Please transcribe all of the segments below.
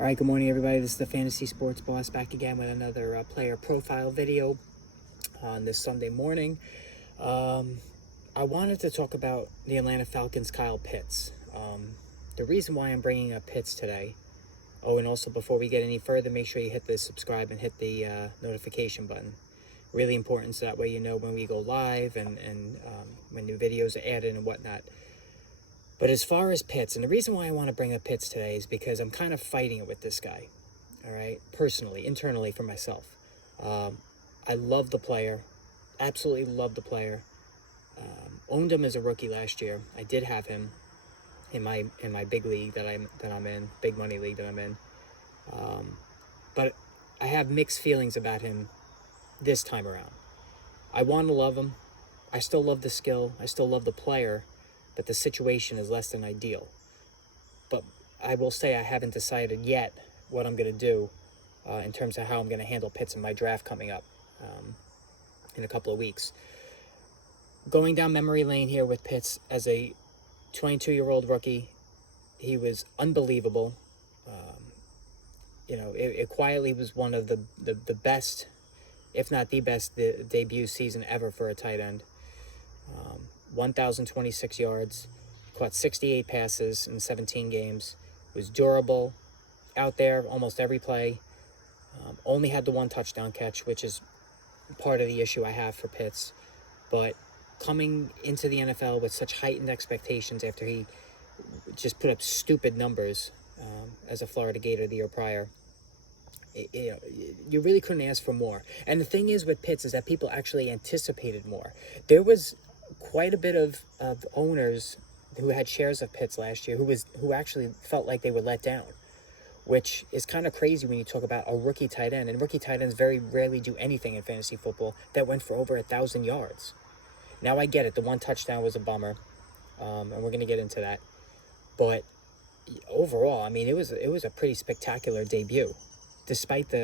All right, good morning, everybody. This is the Fantasy Sports Boss back again with another player profile video on this Sunday morning. I wanted to talk about the Atlanta Falcons' Kyle Pitts. The reason why I'm bringing up Pitts today, and also before we get any further, make sure you hit the subscribe and hit the notification button. Really important, so that way you know when we go live and when new videos are added and whatnot. But as far as Pitts, and the reason why I want to bring up Pitts today is because I'm kind of fighting it with this guy, all right, personally, internally for myself. I love the player, absolutely love the player. Owned him as a rookie last year. I did have him in my big league that I'm in, big money league that I'm in. But I have mixed feelings about him this time around. I want to love him. I still love the skill. I still love the player. But the situation is less than ideal. But I will say I haven't decided yet what I'm going to do in terms of how I'm going to handle Pitts in my draft coming up in a couple of weeks. Going down memory lane here with Pitts as a 22-year-old rookie, he was unbelievable. It quietly was one of the best, if not the best, debut season ever for a tight end. 1,026 yards, caught 68 passes in 17 games, was durable, out there almost every play, only had the one touchdown catch, which is part of the issue I have for Pitts. But coming into the NFL with such heightened expectations after he just put up stupid numbers as a Florida Gator the year prior, you really couldn't ask for more. And the thing is with Pitts is that people actually anticipated more. There was quite a bit of owners who had shares of Pitts last year who actually felt like they were let down, which is kind of crazy when you talk about a rookie tight end. And rookie tight ends very rarely do anything in fantasy football that went for over 1,000 yards. Now I get it. The one touchdown was a bummer, and we're going to get into that. But overall, I mean, it was a pretty spectacular debut, despite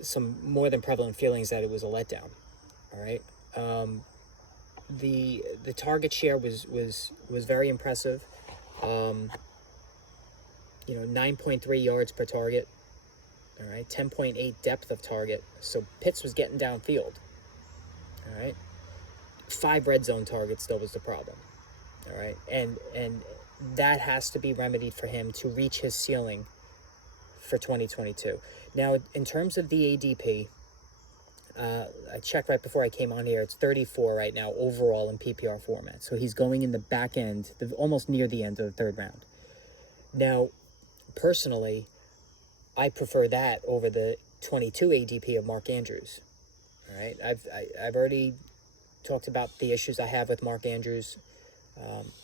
some more than prevalent feelings that it was a letdown. All right. The target share was very impressive. 9.3 yards per target. All right, 10.8 depth of target. So Pitts was getting downfield. All right, 5 red zone targets though was the problem. All right, and that has to be remedied for him to reach his ceiling for 2022. Now, in terms of the ADP. I checked right before I came on here. It's 34 right now overall in PPR format. So he's going in the back end, almost near the end of the third round. Now, personally, I prefer that over the 22 ADP of Mark Andrews. All right, I've already talked about the issues I have with Mark Andrews.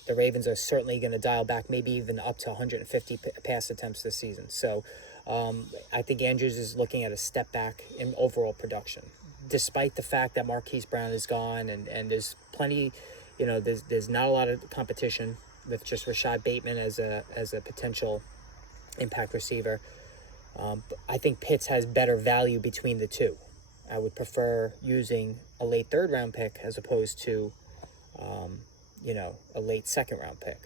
The Ravens are certainly going to dial back, maybe even up to 150 pass attempts this season. So I think Andrews is looking at a step back in overall production, despite the fact that Marquise Brown is gone and there's plenty, there's not a lot of competition with just Rashad Bateman as a potential impact receiver. I think Pitts has better value between the two. I would prefer using a late third round pick as opposed to, a late second round pick.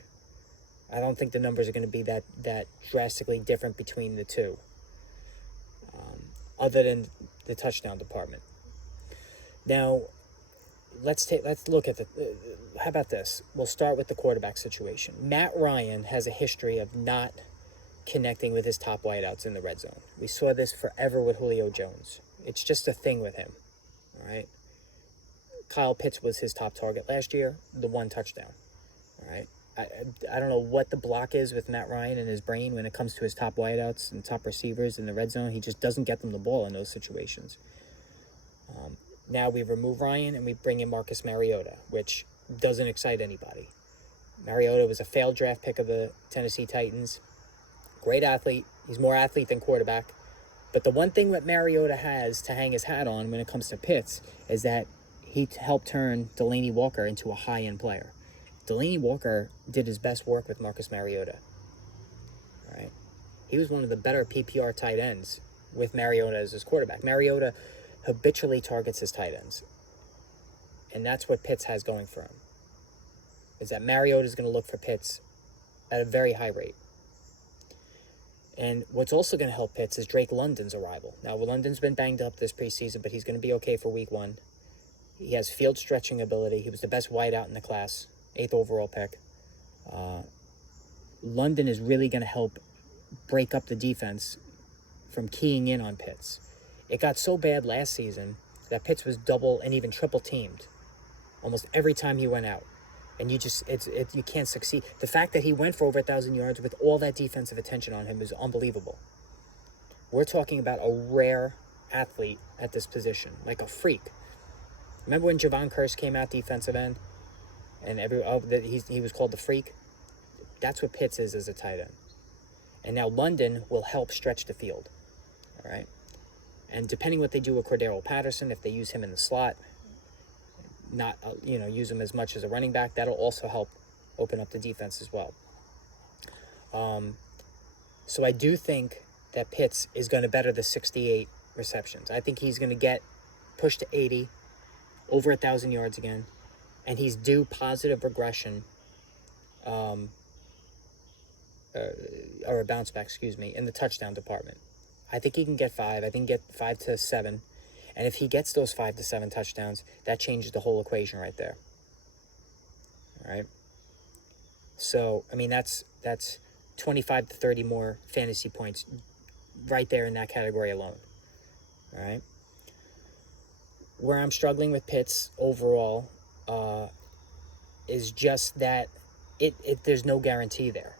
I don't think the numbers are going to be that drastically different between the two, other than the touchdown department. Now, let's look at how about this? We'll start with the quarterback situation. Matt Ryan has a history of not connecting with his top wideouts in the red zone. We saw this forever with Julio Jones. It's just a thing with him, all right? Kyle Pitts was his top target last year, the one touchdown, all right? I don't know what the block is with Matt Ryan in his brain when it comes to his top wideouts and top receivers in the red zone. He just doesn't get them the ball in those situations. Now we remove Ryan and we bring in Marcus Mariota, which doesn't excite anybody. Mariota was a failed draft pick of the Tennessee Titans. Great athlete. He's more athlete than quarterback. But the one thing that Mariota has to hang his hat on when it comes to Pitts is that he helped turn Delanie Walker into a high-end player. Delanie Walker did his best work with Marcus Mariota. All right? He was one of the better PPR tight ends with Mariota as his quarterback. Mariota habitually targets his tight ends. And that's what Pitts has going for him, is that Mariota is going to look for Pitts at a very high rate. And what's also going to help Pitts is Drake London's arrival. Now, London's been banged up this preseason, but he's going to be okay for week 1. He has field stretching ability. He was the best wideout in the class, 8th overall pick. London is really going to help break up the defense from keying in on Pitts. It got so bad last season that Pitts was double and even triple teamed almost every time he went out. And you can't succeed. The fact that he went for over 1,000 yards with all that defensive attention on him is unbelievable. We're talking about a rare athlete at this position, like a freak. Remember when Javon Curse came out defensive end, and he was called the freak? That's what Pitts is as a tight end. And now London will help stretch the field. All right. And depending what they do with Cordero Patterson, if they use him in the slot, not use him as much as a running back, that'll also help open up the defense as well. So I do think that Pitts is going to better the 68 receptions. I think he's going to get pushed to 80, over 1,000 yards again, and he's due positive regression, or a bounce back, in the touchdown department. I think he can get 5. I think he can get 5 to 7. And if he gets those 5 to 7 touchdowns, that changes the whole equation right there. All right. So, I mean, that's 25 to 30 more fantasy points right there in that category alone. All right. Where I'm struggling with Pitts overall is just that there's no guarantee there.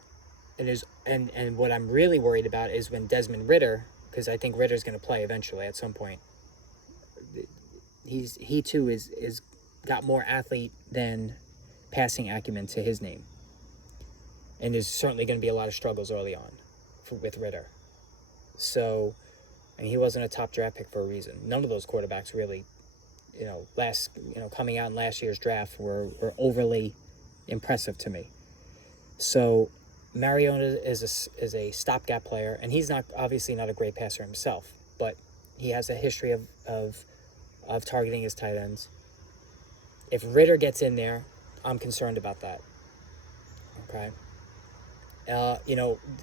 And what I'm really worried about is when Desmond Ridder, because I think Ritter's going to play eventually at some point. He too is got more athlete than passing acumen to his name, and there's certainly going to be a lot of struggles early on with Ridder. So, I mean, he wasn't a top draft pick for a reason. None of those quarterbacks really, coming out in last year's draft were overly impressive to me. So, Mariota is a stopgap player, and he's obviously not a great passer himself, but he has a history of targeting his tight ends. If Ridder gets in there, I'm concerned about that. Okay.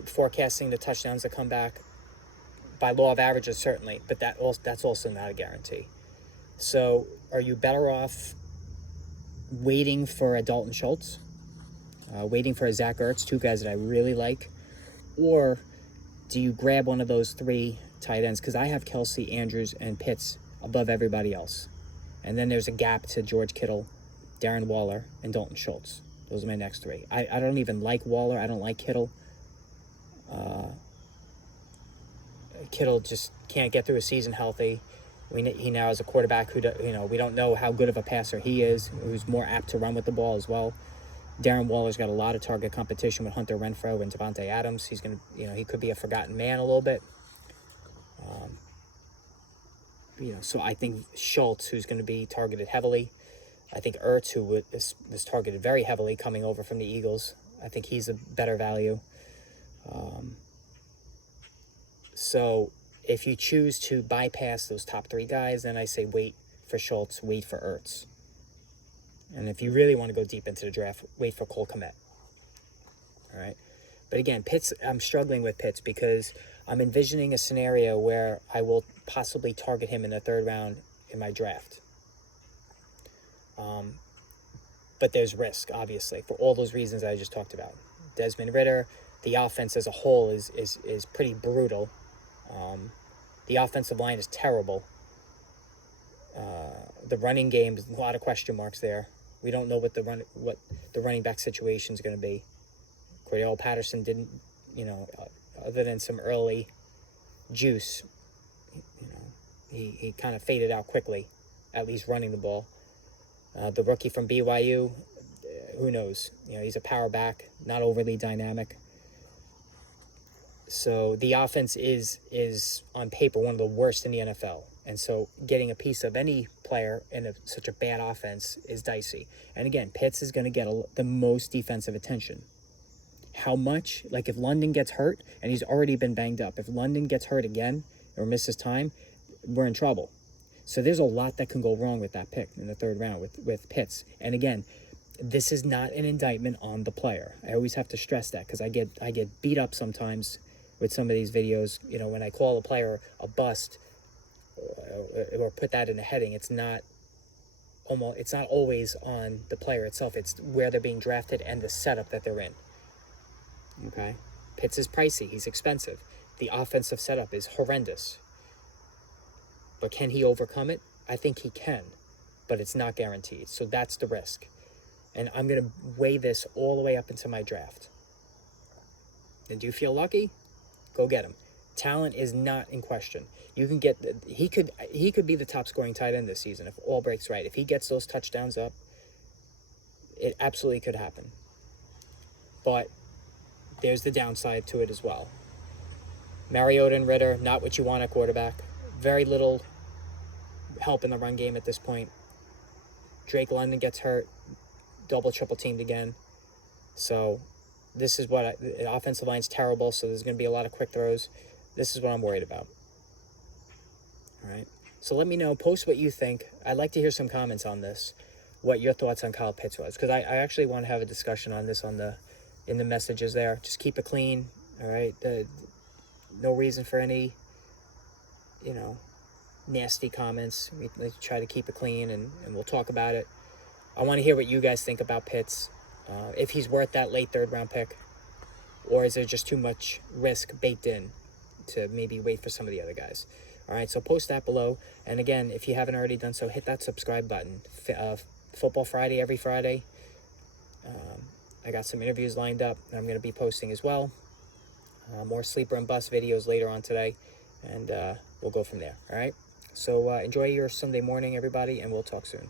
Forecasting the touchdowns that come back by law of averages, certainly, but that's also not a guarantee. So are you better off waiting for a Dalton Schultz, waiting for a Zach Ertz, 2 guys that I really like, or do you grab one of those 3 tight ends? Because I have Kelsey, Andrews, and Pitts above everybody else. And then there's a gap to George Kittle, Darren Waller, and Dalton Schultz. Those are my next 3. I don't even like Waller. I don't like Kittle. Kittle just can't get through a season healthy. He now is a quarterback who we don't know how good of a passer he is, who's more apt to run with the ball as well. Darren Waller's got a lot of target competition with Hunter Renfrow and Devontae Adams. He's going to, he could be a forgotten man a little bit. So I think Schultz, who's going to be targeted heavily. I think Ertz, who was targeted very heavily coming over from the Eagles. I think he's a better value. So if you choose to bypass those top 3 guys, then I say wait for Schultz, wait for Ertz. And if you really want to go deep into the draft, wait for Cole Kmet. All right. But again, Pitts, I'm struggling with Pitts because I'm envisioning a scenario where I will possibly target him in the 3rd round in my draft. But there's risk, obviously, for all those reasons I just talked about. Desmond Ridder, the offense as a whole is pretty brutal. The offensive line is terrible. The running game, a lot of question marks there. We don't know what the running back situation is going to be. Cordero Patterson didn't, other than some early juice, he kind of faded out quickly, at least running the ball. The rookie from BYU, who knows? He's a power back, not overly dynamic. So the offense is on paper one of the worst in the NFL. And so getting a piece of any player in such a bad offense is dicey. And again, Pitts is going to get the most defensive attention. How much? Like if London gets hurt, and he's already been banged up, if London gets hurt again or misses time, we're in trouble. So there's a lot that can go wrong with that pick in the 3rd round with Pitts. And again, this is not an indictment on the player. I always have to stress that because I get beat up sometimes with some of these videos. You know, when I call a player a bust, or put that in a heading, it's not always on the player itself. It's where they're being drafted and the setup that they're in. Okay? Pitts is pricey. He's expensive. The offensive setup is horrendous. But can he overcome it? I think he can, but it's not guaranteed. So that's the risk. And I'm going to weigh this all the way up into my draft. And do you feel lucky? Go get him. Talent is not in question. You can get he could be the top scoring tight end this season if all breaks right. If he gets those touchdowns up, it absolutely could happen. But there's the downside to it as well. Mariota and Ritter, not what you want at quarterback. Very little help in the run game at this point. Drake London gets hurt, double, triple teamed again. So this is what the offensive line's terrible, so there's going to be a lot of quick throws. This is what I'm worried about. All right. So let me know. Post what you think. I'd like to hear some comments on this, what your thoughts on Kyle Pitts was, because I actually want to have a discussion on this in the messages there. Just keep it clean. All right. No reason for any, nasty comments. We try to keep it clean, and we'll talk about it. I want to hear what you guys think about Pitts. If he's worth that late third-round pick, or is there just too much risk baked in to maybe wait for some of the other guys? All right, so post that below. And again, if you haven't already done so, hit that subscribe button. Football Friday every Friday. I got some interviews lined up that I'm going to be posting as well. More sleeper and bust videos later on today, and we'll go from there. All right, so enjoy your Sunday morning, everybody, and we'll talk soon.